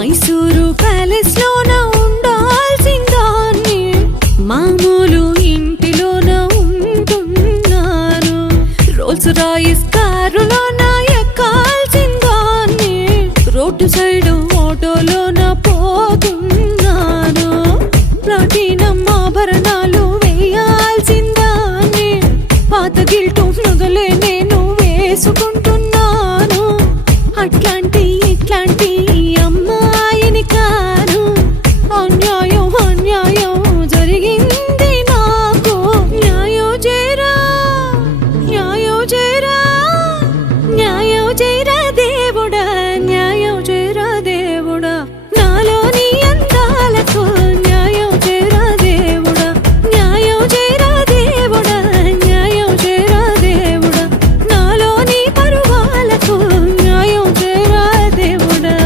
Mysuru palace లోన ఉండాల్సిందాన్ని మామూలు ఇంటిలోన ఉంటున్నాను. రోల్స్ రాయిస్ కారులోన ఎక్కాల్సిందాన్ని రోడ్డు సైడు ఆటోలోన పోతున్నాను. ప్లాటినం ఆభరణాలు వేయాల్సిందాన్ని పాత గిల్టు నగలే నేను వేసుకుంటున్నాను. అట్లాంటి ఇట్లాంటి అమ్మాయిని కాను. అన్యాయం అన్యాయం జరిగింది నాకు. న్యాయం చేరా న్యాయం చేరా న్యాయం చేరా దేవుడా న్యాయం చేరా దేవుడా నాలోని అందాలకు న్యాయం చేరా దేవుడా న్యాయం చేరా దేవుడా న్యాయం చేరా దేవుడా నాలోని పరువాలకు న్యాయం చేరా దేవుడా.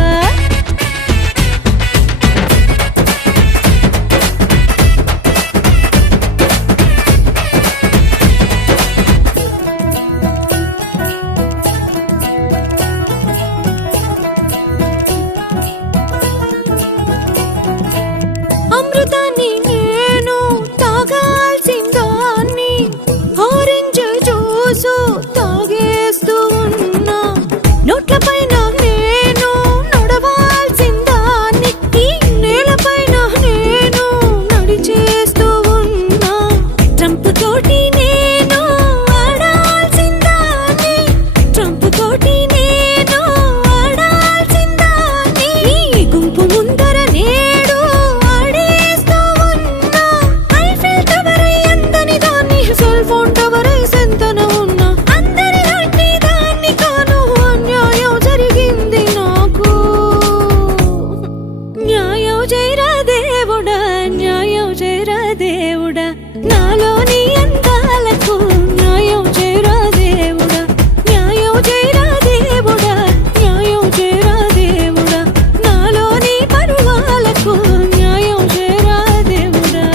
అమృతాన్ని నేను తాగాల్సిందాన్ని ఆరెంజ్ జ్యూసు తాగేస్తూ ఉన్నా. నోట్ల పైన నేను నడవాల్సిందాన్ని ఈ నేలపైన నేను నడిచేస్తూ ఉన్నా. ట్రంప్ తోటి నేను ఆడాల్సిందాన్ని ట్రంప్ తోటి నేను ఆడాల్సిందాన్ని ఈ గుంపు ముందర నేడు ఆడేస్తూ ఉన్నా. ఐఫిల్ టవర్ ఎంతని దాన్ని సెల్ ఫోన్ టవర్ ఎంతన ఉన్నా. అందరిలాంటి దాన్ని కాను. అన్యాయం జరిగింది నాకు. న్యాయం చేరా దేవుడా న్యాయం చేరా దేవుడా నాలోని అందాలకు న్యాయం చేరా దేవుడా న్యాయం చేరా దేవుడా న్యాయం చేరా దేవుడా నాలోని పరువాలకు న్యాయం చేరా దేవుడా.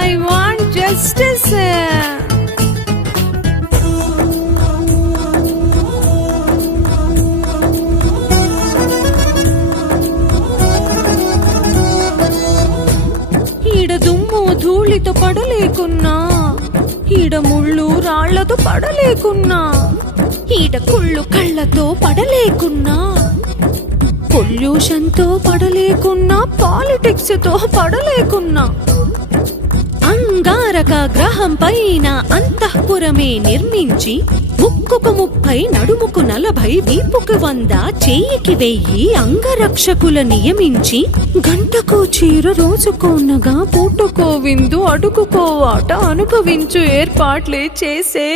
I want justice. ఈడ దుమ్ము ధూళితో పడలేకున్నా. ఈడ ముళ్ళు రాళ్లతో పడలేకున్నా. ఈడ కుళ్ళు కళ్ళతో పడలేకున్నా. పొల్యూషన్ తో పడలేకున్నా. పాలిటిక్స్ తో పడలేకున్నా. అంగారక గ్రహం పైన అంతఃపురమే నిర్మించి ముక్కుకు 30 నడుముకు 40 వీపుకు 100 చేయికి 1000 అంగరక్షకుల నియమించి గంటకో చీర రోజుకోనగా పూటకో విందు అడుగుకో ఆట అనుభవించు ఏర్పాట్లే చేసే.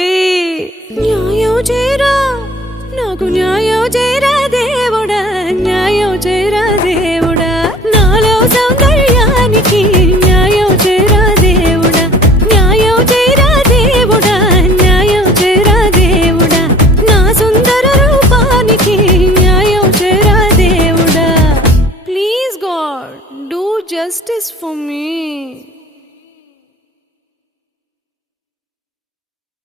న్యాయం చేరా నాకు న్యాయం చేరా దేవుడా న్యాయం చేరా దేవుడా నాలో సౌందర్యానికి న్యాయం చేరా దేవుడా న్యాయం చేరా దేవుడా న్యాయం చేరా దేవుడా నా సుందర రూపానికి న్యాయం చేరా దేవుడా. Please God do justice for me.